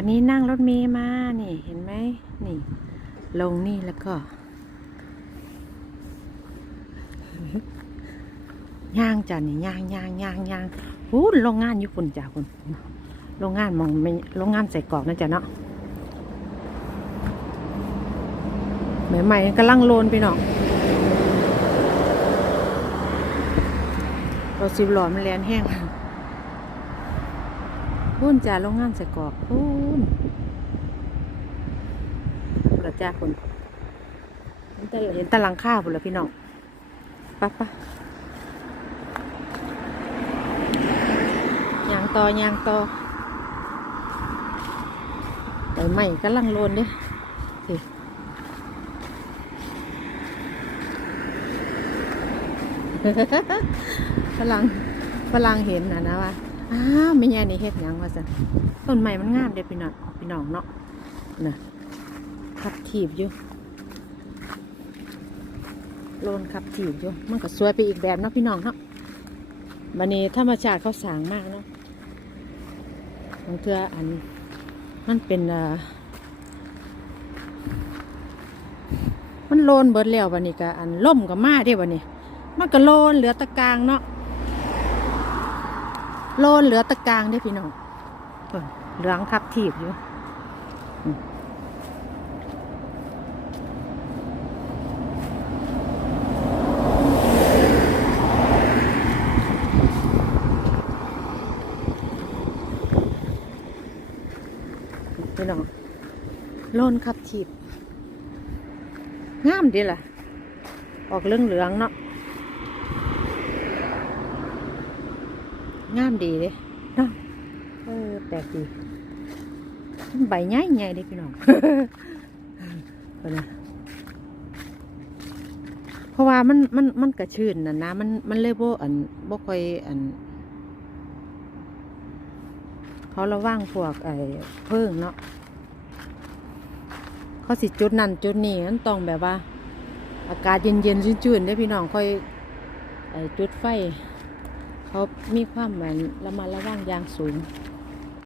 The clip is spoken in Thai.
วันนี้นั่งรถเมย์มา นี่เห็นไหมนี่ ลงนี่แล้วก็ย่างจ้ะนี่ย่างย่างย่างย่างพูโรงงานญี่ปุ่นจ้ะคุณโรงงานมองไม่โรงงานใส่กรอกนะจ๊ะเนาะใหม่ๆกำลังโลนพี่น้องเราสิบหลอมันแลนแห้ง พูนจ้ะโรงงานใส่กอกพูนกระจ้าคนเห็นตะลังข้าวพุ่นละพี่น้องไปั๊บปะยางต่อยางต่อใบใหม่กำลังโลนเด้สิฝรั่งฝรั่งเห็นนะนะว่า อ้าวไม่ใช่นี่เฮ็ดยังว่าสันต้นใหม่มันงามเด็ดพี่น้องพี่น้องเนาะนะขับถีบอยู่โลนขับถีบอยู่มันก็สวยไปอีกแบบเนาะพี่น้องครับบันนี้ธรรมชาติเขาสางมากเนาะบางเทื่ออันมันเป็นอ่ามันโลนเบิดแล้ววันนี้ก็อันล่มก็มาเด้วันนี้ มันก็โลนเหลือตะกางเนาะ โลนเหลือตะกร้างเด้พี่น้องเหลืองทับทีบอยู่พี่น้องโลนขับทีบงามดีล่ะ ออกเหลืองเหลืองเนาะ งามดีเลยเนาะเออแปลกดีมันใบใหญ่ใหญ่เลยพี่น้องเพิ่นน่ะเพราะว่ามันมันมันกระชื้นน่ะนะมันมันเลยบ่อันบ่ค่อยอัน เขาระว่างพวกไอ้เพิ่งเนาะเขาสิจุดนั่นจุดนี้มันต้องแบบว่า อากาศเย็นๆจืดๆได้อพี่น้องค่อยไอ้จุดไฟ เขามีความเหมือนระมัดระวังอย่างสูง